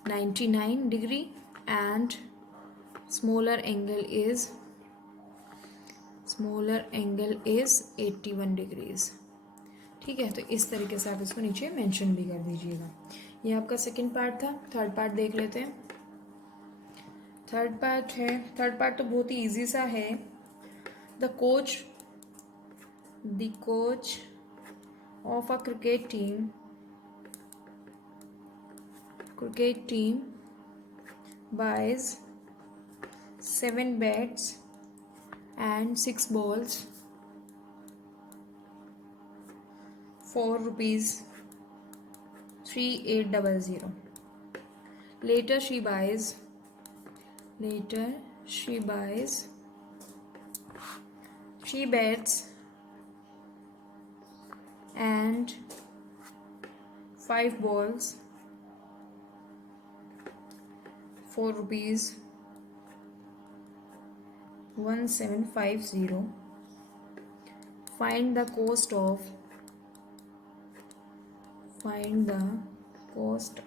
99 degree and smaller angle is 81 degrees, ठीक है। तो इस तरीके से आप इसको नीचे मेंशन भी कर दीजिएगा। ये आपका सेकंड पार्ट था। थर्ड पार्ट देख लेते हैं। थर्ड पार्ट तो बहुत ही इजी सा है। The coach of a cricket team buys 7 beds and 6 balls for rupees 3800. Later she buys 3 beds and 5 balls for rupees 1750. Find the cost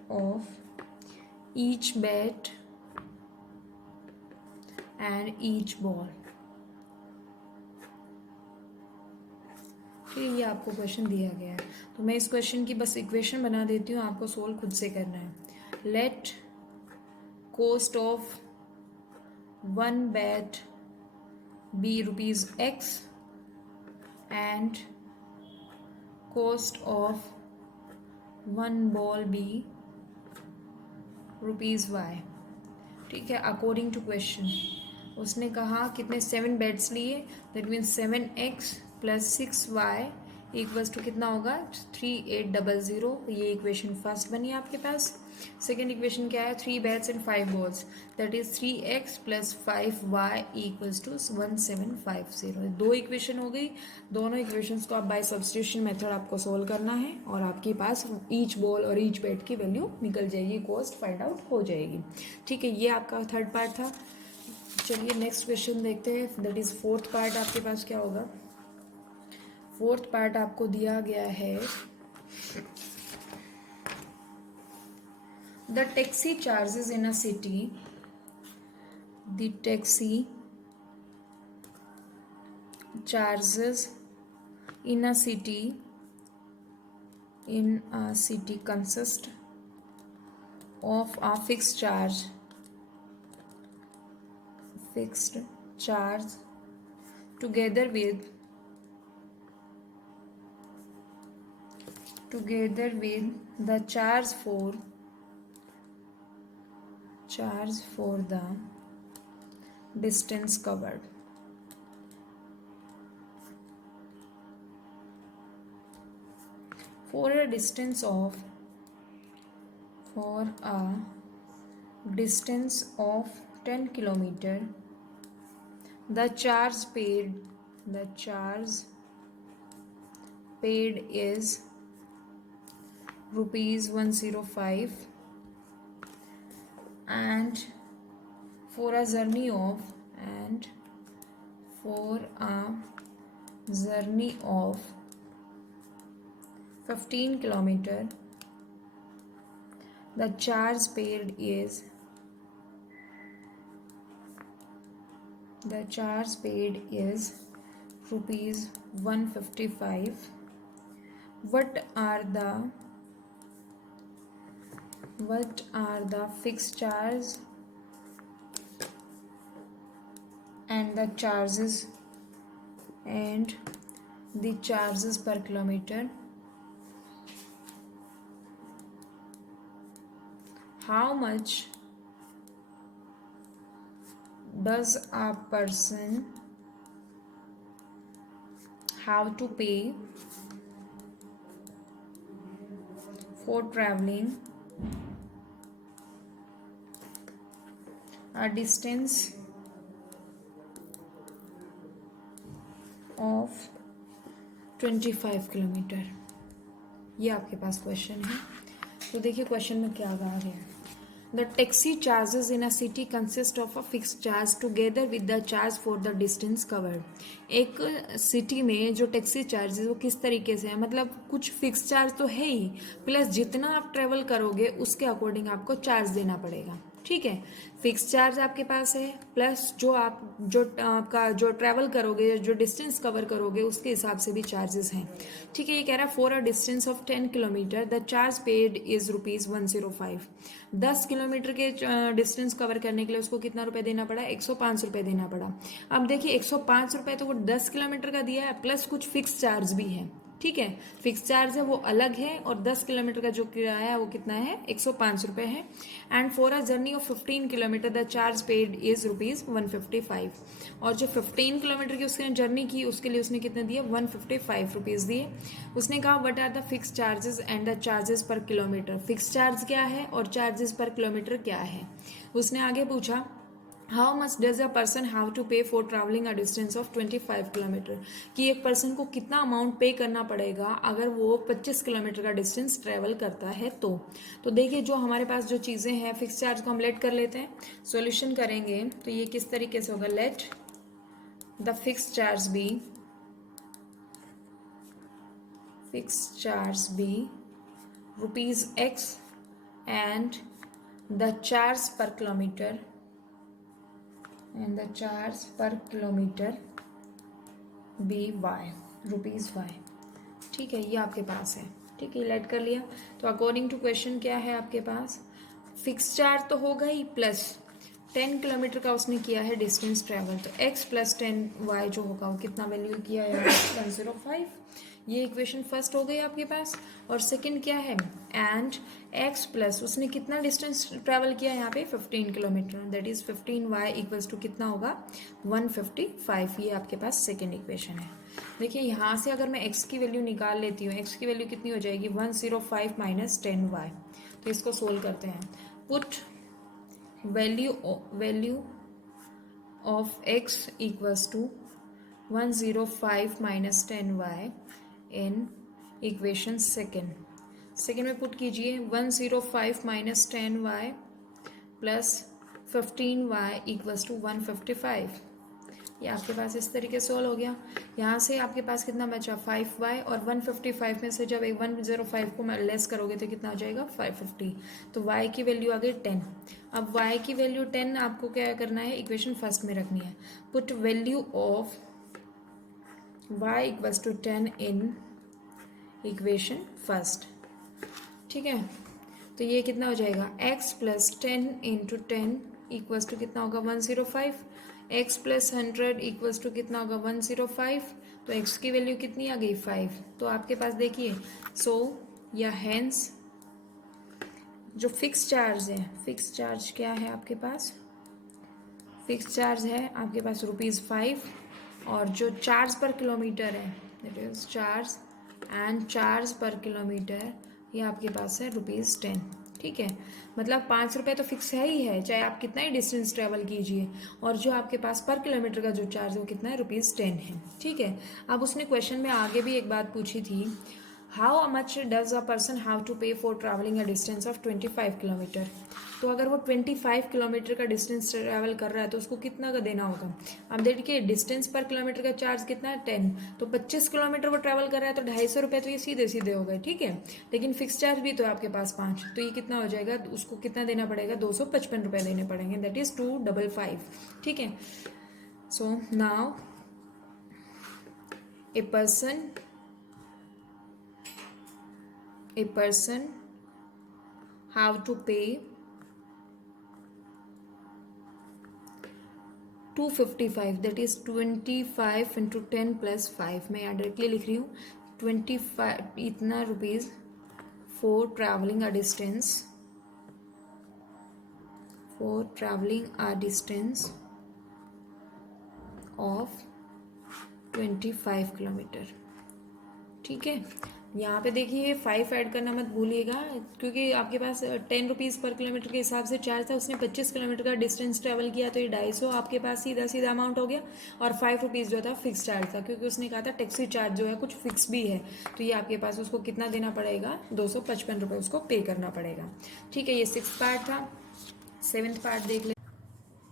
of each bed and each ball. ठीक है, ये आपको क्वेश्चन दिया गया है, तो मैं इस क्वेश्चन की बस इक्वेशन बना देती हूँ, आपको सोल्व खुद से करना है. Let cost of one bat be rupees X and cost of one ball be rupees Y. ठीक है, अकॉर्डिंग टू क्वेश्चन उसने कहा कितने 7 बेड्स लिए, that means 7x plus 6y equals to कितना होगा 3800. ये इक्वेशन फर्स्ट बनी आपके पास. सेकेंड इक्वेशन क्या है, 3 beds and 5 balls, that is 3x plus 5y equals to 1750. 2 equation हो गई. दोनों इक्वेशंस को आप बाय सब्स्टिट्यूशन मेथड आपको सोल्व करना है और आपके पास ईच बॉल और ईच बेड की वैल्यू निकल जाएगी, कॉस्ट फाइंड आउट हो जाएगी. ठीक है, ये आपका थर्ड पार्ट था. चलिए नेक्स्ट क्वेश्चन देखते हैं, दैट इज फोर्थ पार्ट. आपके पास क्या होगा, फोर्थ पार्ट आपको दिया गया है, the taxi charges in a city, the taxi charges in a city consist of a fixed charge together with the charge for the distance covered. For a distance of 10 kilometer, the charge paid is rupees 105, and for a journey of 15 kilometer, the charge paid is rupees 155. What are the fixed charge and the charges per kilometer? How much does a person have to pay for traveling a distance of 25 kilometre? ये आपके पास क्वेश्चन है. तो देखिए क्वेश्चन में क्या कहा गया है. The taxi charges in a city consist of a fix charge together with the charge for the distance covered. एक सिटी में जो टैक्सी चार्जेस वो किस तरीके से है, मतलब कुछ फिक्स चार्ज तो है ही, प्लस जितना आप ट्रेवल करोगे उसके अकॉर्डिंग आपको चार्ज देना पड़ेगा. ठीक है, फिक्स चार्ज आपके पास है, प्लस जो आपका जो ट्रैवल करोगे, जो डिस्टेंस कवर करोगे उसके हिसाब से भी चार्जेस हैं. ठीक है, ये कह रहा है for a distance of 10 kilometre the charge paid is rupees 105. 10 kilometre के डिस्टेंस कवर करने के लिए उसको कितना रुपए देना पड़ा, 105 रुपये देना पड़ा. अब देखिए 105 रुपये तो वो 10 किलोमीटर का दिया है, प्लस कुछ फिक्स चार्ज भी है. ठीक है, फिक्स चार्ज है वो अलग है, और 10 किलोमीटर का जो किराया है वो कितना है, 105 रुपये है। And for a journey of 15 kilometre the charge paid is ₹155। और जो 15 किलोमीटर की उसने जर्नी की उसके लिए उसने कितने दिए, ₹155 दिए। उसने कहा what are the fix charges and the charges per kilometre, fix charge क्या है और चार्जेस पर किलोमीटर क्या है। उसने आगे पूछा how much does a person have to pay for travelling a distance of 25 kilometre, कि एक पर्सन को कितना अमाउंट पे करना पड़ेगा अगर वो 25 किलोमीटर का डिस्टेंस ट्रैवल करता है। तो देखिए जो हमारे पास जो चीज़ें हैं फिक्स चार्ज को हम लेट कर लेते हैं, सॉल्यूशन करेंगे तो ये किस तरीके से होगा, let the fix charge be ₹X and the charge per kilometer be Y, ₹Y। ठीक है, ये आपके पास है। ठीक है, लेट कर लिया। तो अकॉर्डिंग टू क्वेश्चन क्या है आपके पास, फिक्स चार्ज तो होगा ही, प्लस 10 किलोमीटर का उसने किया है डिस्टेंस ट्रेवल, तो x प्लस 10y जो होगा वो कितना वैल्यू किया है, 105। ये इक्वेशन फर्स्ट हो गई आपके पास। और सेकंड क्या है, एंड x प्लस उसने कितना डिस्टेंस ट्रैवल किया यहाँ पे 15 kilometre, that is 15y equals to कितना होगा 155। ये आपके पास सेकंड इक्वेशन है। देखिए यहाँ से अगर मैं x की वैल्यू निकाल लेती हूँ, x की वैल्यू कितनी हो जाएगी 105 माइनस 10y। तो इसको सोल्व करते हैं, put value of x equals to 105 minus 10y in equation second में पुट कीजिए 105 minus 10y plus 15y equals to 155। ये आपके पास इस तरीके से सोल्व हो गया। यहाँ से आपके पास कितना बचा 5y, और 155 में से जब 105 को लेस करोगे तो कितना हो जाएगा 550। तो y की वैल्यू आ गई 10। अब y की वैल्यू 10 आपको क्या करना है, इक्वेशन फर्स्ट में रखनी है। Put value of y equals to 10 in equation first. ठीक है, तो ये कितना हो जाएगा x plus 10 into 10 equals to कितना होगा 105, x प्लस 100 इक्वल्स टू कितना होगा 105। तो x की वैल्यू कितनी आ गई 5। तो आपके पास देखिए या हैंस जो फिक्स चार्ज है, फिक्स चार्ज क्या है आपके पास, फिक्स चार्ज है आपके पास ₹5, और जो चार्ज पर किलोमीटर है that is charge and charge पर किलोमीटर ये आपके पास है ₹10। ठीक है, मतलब 5 रुपये तो फिक्स है ही है, चाहे आप कितना ही डिस्टेंस ट्रेवल कीजिए। और जो आपके पास पर किलोमीटर का जो चार्ज है वो कितना है, ₹10 है। ठीक है, अब उसने क्वेश्चन में आगे भी एक बात पूछी थी, how much does a person have to pay for travelling a distance of 25 kilometre. तो अगर वो 25 किलोमीटर का डिस्टेंस ट्रैवल कर रहा है तो उसको कितना का देना होगा। अब देखिए डिस्टेंस पर किलोमीटर का चार्ज कितना है 10, तो 25 किलोमीटर वो ट्रैवल कर रहा है तो 250 रुपये तो ये सीधे सीधे हो गए। ठीक है, लेकिन फिक्स चार्ज भी तो है आपके पास 5, तो ये कितना हो जाएगा, उसको कितना देना पड़ेगा, 255 रुपये देने पड़ेंगे, दैट इज 255। ठीक है, so now A person have to pay 255, that is 25 into 10 plus 5। मैं यहाँ डायरेक्टली लिख रही हूँ 25 इतना rupees for travelling a distance of 25 kilometre. ठीक है, यहाँ पे देखिए 5 ऐड करना मत भूलिएगा, क्योंकि आपके पास 10 रुपीज़ पर किलोमीटर के हिसाब से चार्ज था, उसने 25 किलोमीटर का डिस्टेंस ट्रैवल किया तो ये 250 आपके पास सीधा सीधा अमाउंट हो गया। और 5 रुपीज़ जो था फिक्स चार्ज था, क्योंकि उसने कहा था टैक्सी चार्ज जो है कुछ फिक्स भी है, तो ये आपके पास उसको कितना देना पड़ेगा, 255 रुपये उसको पे करना पड़ेगा। ठीक है, ये 6th पार्ट था। 7th पार्ट देख ले।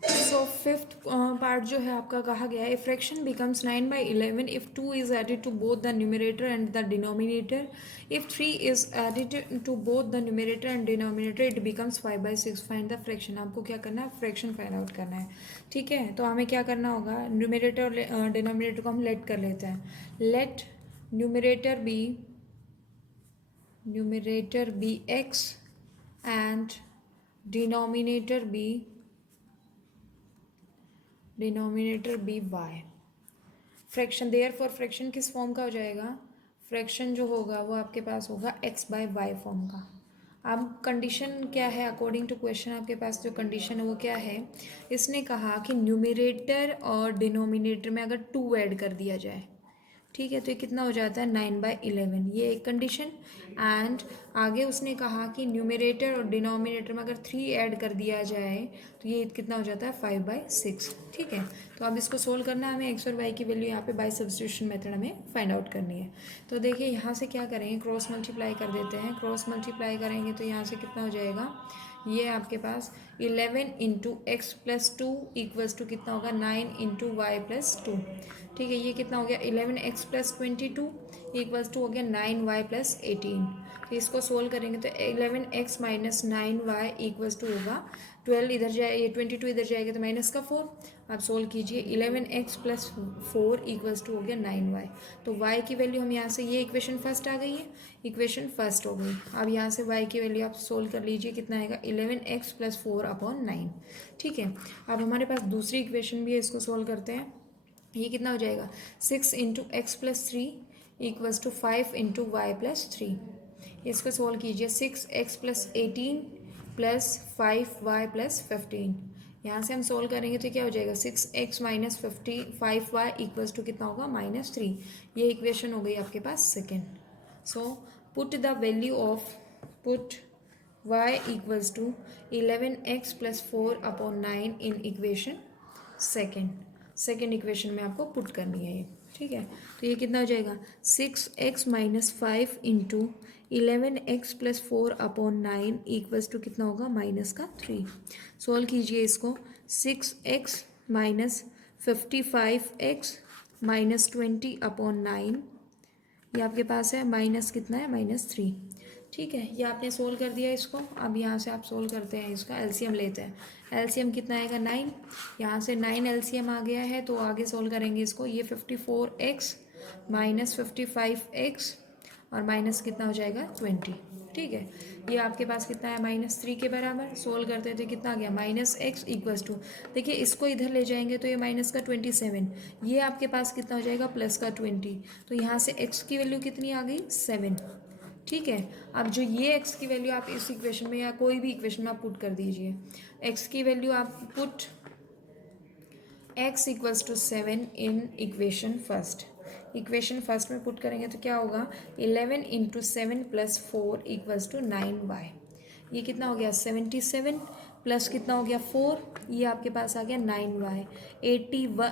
सो 5th पार्ट जो है आपका कहा गया है, fraction becomes 9/11 if 2 is added to both the numerator and the denominator, if 3 is added to both the numerator and denominator it becomes 5/6। Find the fraction, आपको क्या करना है, फ्रैक्शन फाइंड आउट करना है। ठीक है, तो हमें क्या करना होगा, न्यूमरेटर और डिनोमिनेटर को हम लेट कर लेते हैं। Let numerator be x and denominator be Y. Fraction therefore fraction किस फॉर्म का हो जाएगा, फ्रैक्शन जो होगा वो आपके पास होगा x बाय वाई फॉर्म का। अब कंडीशन क्या है, अकॉर्डिंग टू क्वेश्चन आपके पास जो कंडीशन है वो क्या है, इसने कहा कि न्यूमरेटर और डिनोमिनेटर में अगर 2 ऐड कर दिया जाए, ठीक है, तो ये कितना हो जाता है 9/11, ये एक कंडीशन। एंड आगे उसने कहा कि न्यूमरेटर और डिनोमिनेटर में अगर 3 ऐड कर दिया जाए तो ये कितना हो जाता है 5/6, ठीक है। तो अब इसको सोल्व करना है हमें, एक्स और वाई की वैल्यू यहाँ पे बाय सब्स्टिट्यूशन मेथड हमें फाइंड आउट करनी है। तो देखिए यहाँ से क्या करेंगे, क्रॉस मल्टीप्लाई कर देते हैं। क्रॉस मल्टीप्लाई करेंगे तो यहाँ से कितना हो जाएगा, ये आपके पास 11 into X plus 2 equals to कितना होगा 9 इंटू वाई प्लस 2, ठीक है। ये कितना हो गया 11x प्लस 22 इक्वल्स टू हो गया 9y प्लस 18। तो इसको सोल्व करेंगे तो 11x minus 9y equals to होगा 12, इधर जाए ये 22 इधर जाएगा तो माइनस का 4। आप सोल्व कीजिए 11x प्लस 4 इक्वल्स टू हो गया 9y। तो y की वैल्यू हम यहाँ से, ये इक्वेशन फर्स्ट आ गई है, इक्वेशन फर्स्ट हो गई। अब यहाँ से y की वैल्यू आप सोल्व कर लीजिए, कितना आएगा 11x प्लस 4/9, ठीक है। अब हमारे पास दूसरी इक्वेशन भी है, इसको सोल्व करते हैं। ये कितना हो जाएगा 6 into X plus 3 equals to 5 into Y plus 3। इसको सोल्व कीजिए 6x plus 18 plus 5y plus 15। यहाँ से हम सोल्व करेंगे तो क्या हो जाएगा 6x minus 5y equals to कितना होगा -3। ये इक्वेशन हो गई आपके पास second. So put the value of put y equals to 11x plus 4/9 in equation second equation में आपको पुट करनी है ये, ठीक है। तो ये कितना हो जाएगा 6x minus 5 into 11x plus 4/9 equals to कितना होगा -3। सोल्व कीजिए इसको, 6x माइनस 55x माइनस 20/9, ये आपके पास है माइनस कितना है -3, ठीक है। ये आपने सोल्व कर दिया इसको। अब यहाँ से आप सोल्व करते हैं, इसका एलसीएम लेते हैं। एलसीएम कितना आएगा 9, यहाँ से 9 एलसीएम आ गया है तो आगे सोल्व करेंगे इसको। ये 54x माइनस 55x और माइनस कितना हो जाएगा 20, ठीक है। ये आपके पास कितना है -3 के बराबर। सोल्व करते हैं तो कितना आ गया -x इक्वल्स टू, देखिए इसको इधर ले जाएंगे तो ये माइनस का 27, ये आपके पास कितना हो जाएगा प्लस का 20। तो यहाँ से x की वैल्यू कितनी आ गई 7, ठीक है। अब जो ये x की वैल्यू आप इस इक्वेशन में या कोई भी इक्वेशन में आप पुट कर दीजिए, x की वैल्यू आप put x equals to 7 in equation first में पुट करेंगे तो क्या होगा 11 into 7 plus 4 equals to 9y। ये कितना हो गया 77 प्लस कितना हो गया 4, ये आपके पास आ गया 9y।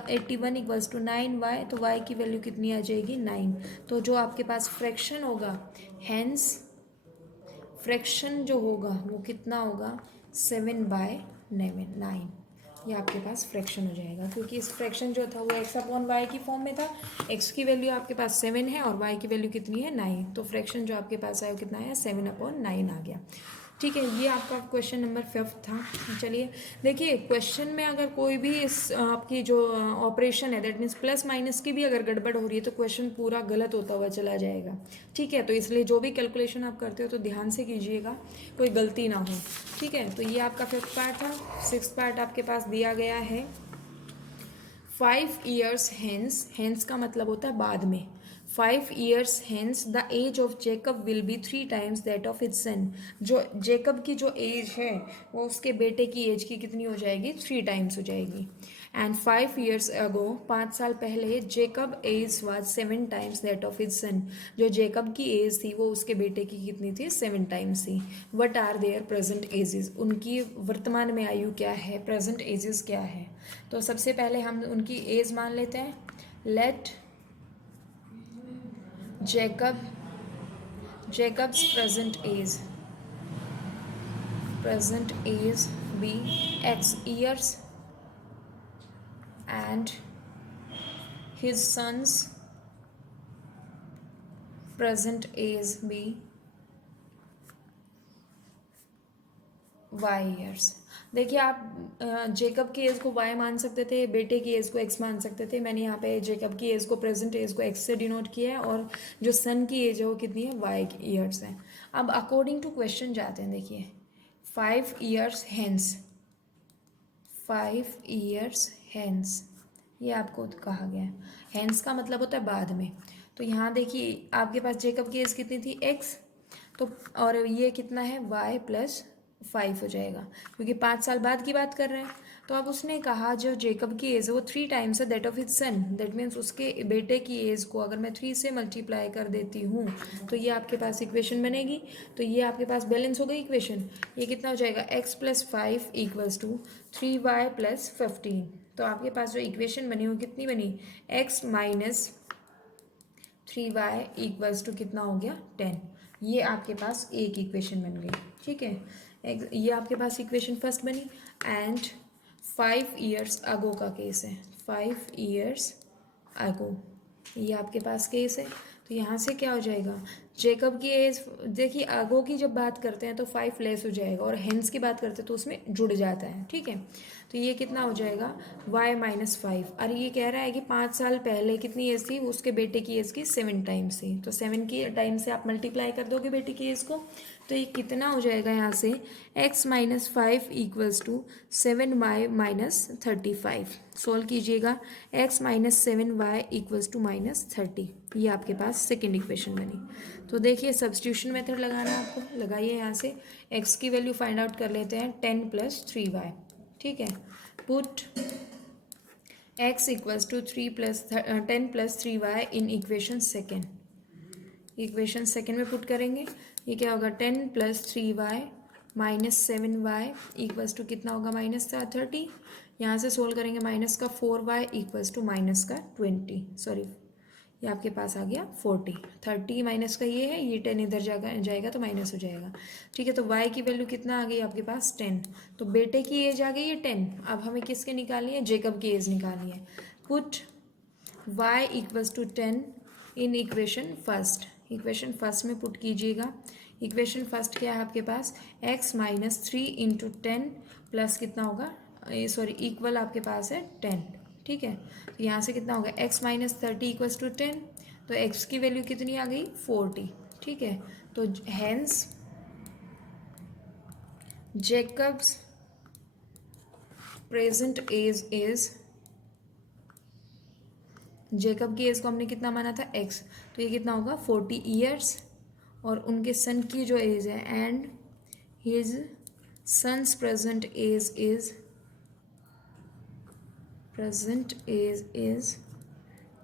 81 इक्वल्स टू 9y, तो y की वैल्यू कितनी आ जाएगी 9। तो जो आपके पास फ्रैक्शन होगा, हैंस फ्रैक्शन जो होगा वो कितना होगा 7/9। ये आपके पास फ्रैक्शन हो जाएगा, क्योंकि इस फ्रैक्शन जो था वो x/y की फॉर्म में था। x की वैल्यू आपके पास 7 है और y की वैल्यू कितनी है 9, तो फ्रैक्शन जो आपके पास आया वो कितना है 7/9 आ गया, ठीक है। ये आपका क्वेश्चन नंबर 5 था। चलिए देखिए, क्वेश्चन में अगर कोई भी इस आपकी जो ऑपरेशन है, दैट मीन्स प्लस माइनस की भी अगर गड़बड़ हो रही है तो क्वेश्चन पूरा गलत होता हुआ चला जाएगा, ठीक है। तो इसलिए जो भी कैलकुलेशन आप करते हो तो ध्यान से कीजिएगा, कोई गलती ना हो, ठीक है। तो ये आपका 5th पार्ट था। 6th पार्ट आपके पास दिया गया है 5 years hence का मतलब होता है बाद में। 5 years hence the age of Jacob will be 3 times that of his son। जो जेकब की जो एज है वो उसके बेटे की एज की कितनी हो जाएगी 3 टाइम्स हो जाएगी। एंड 5 years ago 5 साल पहले Jacob age was 7 times that of his son. जो जेकब की एज थी वो उसके बेटे की कितनी थी 7 टाइम्स थी। What are their present ages, उनकी वर्तमान में आयु क्या है, प्रेजेंट एजेस क्या है। तो सबसे पहले हम उनकी एज मान लेते हैं। Let Jacob's present age be x years and his son's present age be y years। देखिए आप जेकब की एज को y मान सकते थे, बेटे की एज को x मान सकते थे। मैंने यहाँ पे जेकब की एज को, प्रेजेंट एज को x से डिनोट किया है और जो सन की एज है वो कितनी है y ईयर्स है। अब अकॉर्डिंग टू क्वेश्चन जाते हैं। देखिए 5 years hence ये आपको कहा गया है। हैंस का मतलब होता है बाद में। तो यहाँ देखिए आपके पास जेकब की एज कितनी थी x, तो और ये कितना है y प्लस 5 हो जाएगा, क्योंकि 5 साल बाद की बात कर रहे हैं। तो अब उसने कहा जो जेकब की एज है वो 3 टाइम्स है that of his sun, that means उसके बेटे की एज को अगर मैं 3 से मल्टीप्लाई कर देती हूँ तो ये आपके पास इक्वेशन बनेगी। तो ये आपके पास बैलेंस हो गई इक्वेशन। ये कितना हो जाएगा x plus 5 equals to 3y plus 15। तो आपके पास जो इक्वेशन बनी वो कितनी बनी, x minus 3y equals to कितना हो गया 10। ये आपके पास एक इक्वेशन बन गई, ठीक है। ये आपके पास इक्वेशन फर्स्ट बनी। एंड 5 years अगो का केस है, 5 years अगो, ये आपके पास केस है। तो यहाँ से क्या हो जाएगा, जेकब की एज, देखिए अगो की जब बात करते हैं तो 5 लेस हो जाएगा, और हेंस की बात करते हैं तो उसमें जुड़ जाता है, ठीक है। तो ये कितना हो जाएगा y माइनस 5। अरे ये कह रहा है कि 5 साल पहले कितनी एज थी, उसके बेटे की एज की 7 टाइम्स थी, तो 7 की टाइम से आप मल्टीप्लाई कर दोगे बेटे की एज को, तो ये कितना हो जाएगा यहाँ से x minus 5 equals to 7y minus 35। Solve कीजिएगा, x minus 7y equals to minus 30। ये आपके पास सेकेंड इक्वेशन बनी। तो देखिए सब्स्टिट्यूशन मेथड लगाना है आपको, लगाइए। यहाँ से x की वैल्यू फाइंड आउट कर लेते हैं 10 प्लस 3y, ठीक है। Put x equals to 10 plus 3y in equation second. Equation second में पुट करेंगे, ये क्या होगा 10 plus 3y minus 7y equals to कितना होगा माइनस का 30। यहाँ से सोल्व करेंगे, माइनस का 4y इक्वल्स टू माइनस का 20, सॉरी ये आपके पास आ गया 40। 30 माइनस का ये है, ये 10 इधर जाएगा तो माइनस हो जाएगा, ठीक है। तो y की वैल्यू कितना आ गई आपके पास 10। तो बेटे की एज आ गई है 10। अब हमें किसके निकालनी है, जेकब की एज निकालनी है। Put y equals to 10 in equation first. Equation first में पुट कीजिएगा। इक्वेशन फर्स्ट क्या है आपके पास, x माइनस 3 इंटू 10 प्लस कितना होगा, सॉरी इक्वल आपके पास है 10, ठीक है। तो यहाँ से कितना होगा x माइनस 30 इक्वल्स टू 10। तो x की वैल्यू कितनी आ गई 40, ठीक है। तो hence Jacob's present age is, Jacob की एज को हमने कितना माना था x, तो ये कितना होगा 40 ईयर्स, और उनके सन की जो एज है, and his son's present age is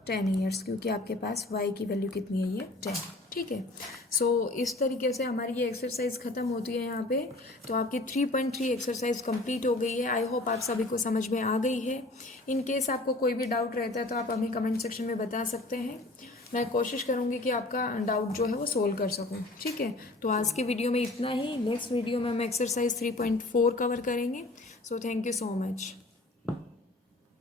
10 years, क्योंकि आपके पास y की वैल्यू कितनी है, ये 10, ठीक है। सो इस तरीके से हमारी ये एक्सरसाइज ख़त्म होती है यहाँ पे। तो आपकी 3.3 एक्सरसाइज कंप्लीट हो गई है। आई होप आप सभी को समझ में आ गई है। इन केस आपको कोई भी डाउट रहता है तो आप हमें कमेंट सेक्शन में बता सकते हैं। मैं कोशिश करूँगी कि आपका डाउट जो है वो सोल्व कर सकूँ, ठीक है। तो आज की वीडियो में इतना ही। नेक्स्ट वीडियो में हम एक्सरसाइज 3.4 कवर करेंगे। So thank you so much.